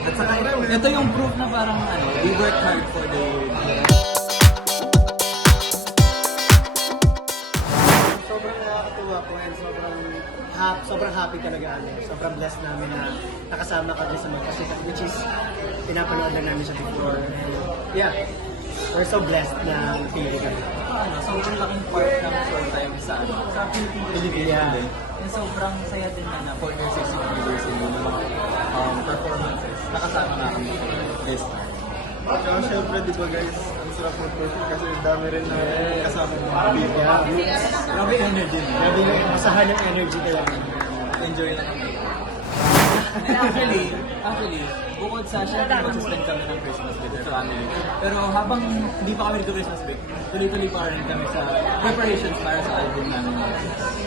At saka ito yung proof na parang we work hard for the year. Sobrang nakakatuwa po and sobrang happy talaga sobrang blessed namin na nakasama kami sa Magpasikat, which is pinapanood na namin siya before. Yeah, we're so blessed na pili kami. Sobrang laking part ng short time sa Pilipinas. And sobrang saya din na for their 60th anniversary ng mga performances. Nakasama nga kami this time. Tsaka syempre, di ba guys, ang sarap mag-perform kasi dami rin na kasama ng mga people. Grabe energy. Grabe yung masahan ng energy kaya. Enjoy na kami. Actually, bukod sa syempre mag-suspend kami ng Christmas with our family. Pero habang hindi pa kami dito Christmas break, tuloy-tuloy pa rin kami sa preparations para sa album namin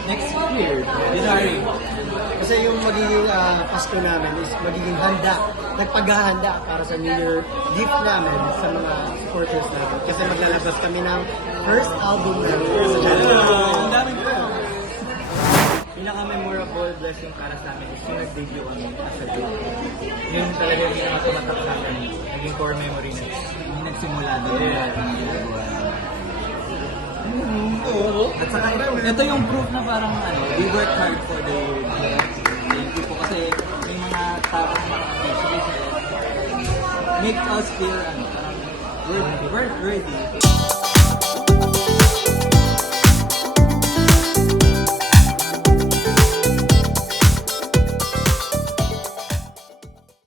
next year, January. Kasi yung magiging Pasko namin is magiging nagpaghahanda para sa New Year gift namin sa mga supporters namin. Kasi maglalabas kami ng first album namin sa January. Ang daming ko. Pinaka-memorable blessing para sa amin is yung nag-debut kami as a group. Yun talaga yung pinaka-tumatak sa amin. Naging core memory na. Yung nagsimula din. At saka ito yung proof na parang we work hard for the year. Thank you po kasi may mga tapos mga issues make us feel we're ready.